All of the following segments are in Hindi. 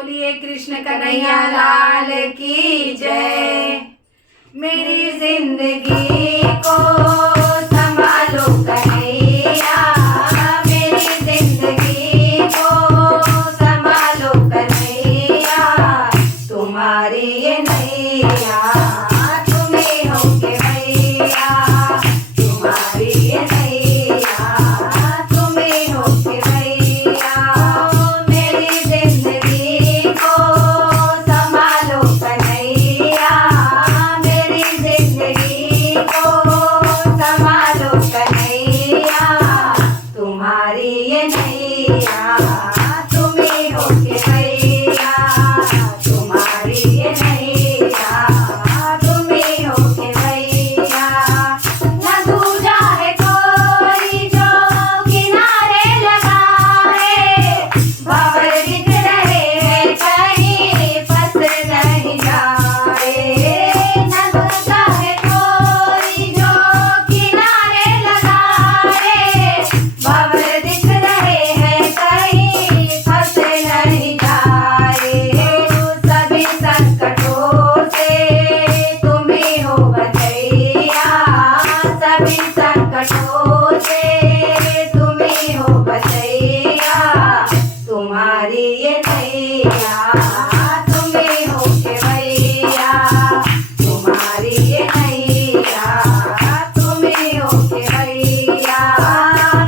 बोलिए कृष्ण कन्हैया लाल की जय। मेरी जिंदगी को संभालो कन्हैया, मेरी जिंदगी को संभालो कन्हैया। तुम्हारी ये नैया तुम्हें हो के भैया, तुम्हारी ये नैया तुम्हें हो के भैया। मेरी जिंदगी को संभालो कन्हैया, मेरी जिंदगी को संभालो कन्हैया। तुम्हारी ये नैया तुम्हें हो के भैया, तुम्हारी ये नैया तुम्हें हो के भैया। न दूजा है कोई जो किनारे लगाए, भंवर दिख रहे हैं कहीं फंस नहीं जाए। न दूजा है कोई जो किनारे लगाए, भंवर दिख रहे हैं कहीं फंस नहीं जाए। सभी संकटों से तुम्हें हो बचैया, सभी संकटों से तुम्हें हो बचैया। तुम्हारी ये नैया तुम्हें हो के भैया, तुम्हारी ये नैया तुम्हें हो के भैया।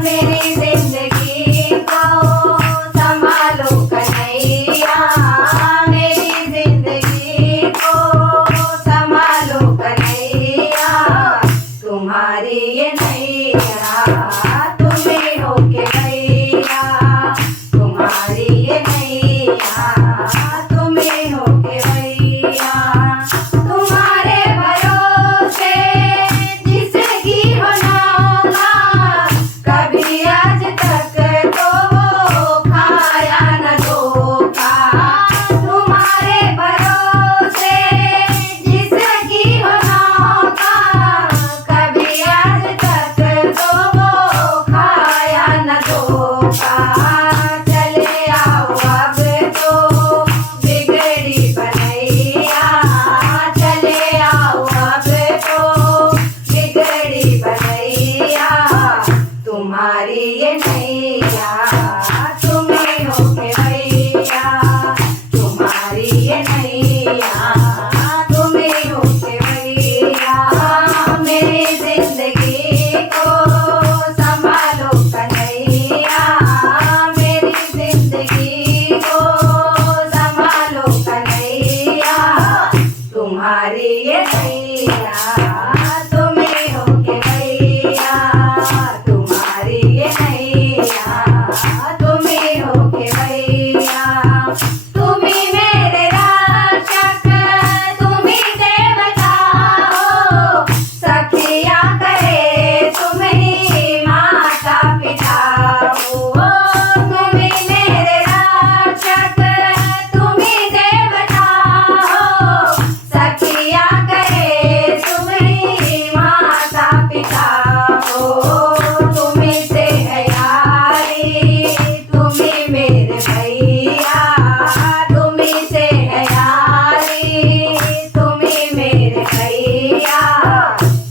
मेरी जिंदगी को संभालो कन्हैया, मेरी जिंदगी को संभालो कन्हैया। तुम्हारी ये नैया तुम्हें हो के भैया, तुम्हारी ये नैया तुम्हें हो के भैया। तुम्हारे भरोसे जिसकी हो नौका, कभी आज तक तो वो खाया न धोखा। तुम्हारे भरोसे जिसकी हो नौका, कभी आज तक तो वो खाया न धोखा। चले आओ अब तो बिगड़ी बनैया, चले आओ अब तो बिगड़ी बनैया। तुम्हारी ये नैया तुम्हें हो के भैया, तुम्हारी ये नैया तुम्हें हो के भैया। मेरी जिंदगी को संभालो कन्हैया, मेरी जिंदगी को संभालो कन्हैया। तुम्हारी ये नैया तुम्हें हो के भैया, तुम्हारी ये नैया तुम्हें हो के भैया। तुम्ही मेरे रक्षक, तुम्ही देवता हो, सखिया करे तुम्ही माता पिता हो। तुम्ही मेरे रक्षक, तुम्ही देवता हो, सखिया करे तुम्ही माता पिता हो। तुम्ही से है यारी, तुम्ही मेरे भैया, तुम्ही से है यारी, तुम्ही मेरे भैया।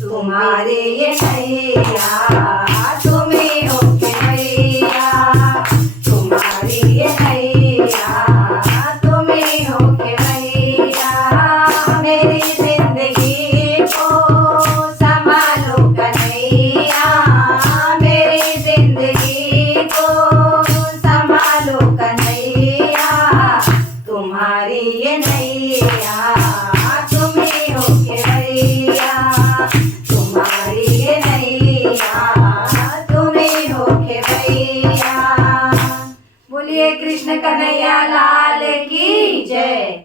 तुम्हारे ये नैया तुम्हें हो के भैया, तुम्हारी ये नैया तुम्हें हो के भैया। मेरी जिंदगी को संभालो कन्हैया, मेरी जिंदगी को संभालो कन्हैया। तुम्हारी ये नैया तुम्हें हो के भैया, तुम्हारी ये नैया तुम्हें हो के भैया। बोलिए कृष्ण कन्हैया लाल की जय।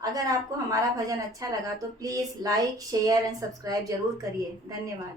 अगर आपको हमारा भजन अच्छा लगा तो please like share and subscribe जरूर करिए। धन्यवाद।